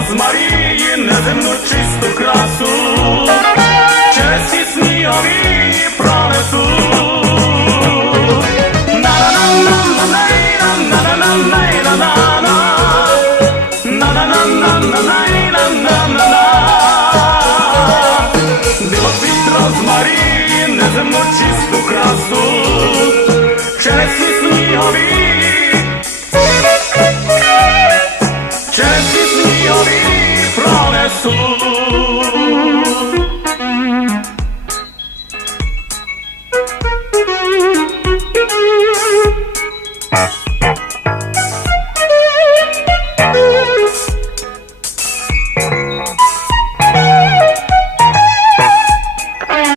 з Марії неземну чисту красу, через ці снігові пронесу. Білосвіт розмарі, неземну чисту красу, через corazón.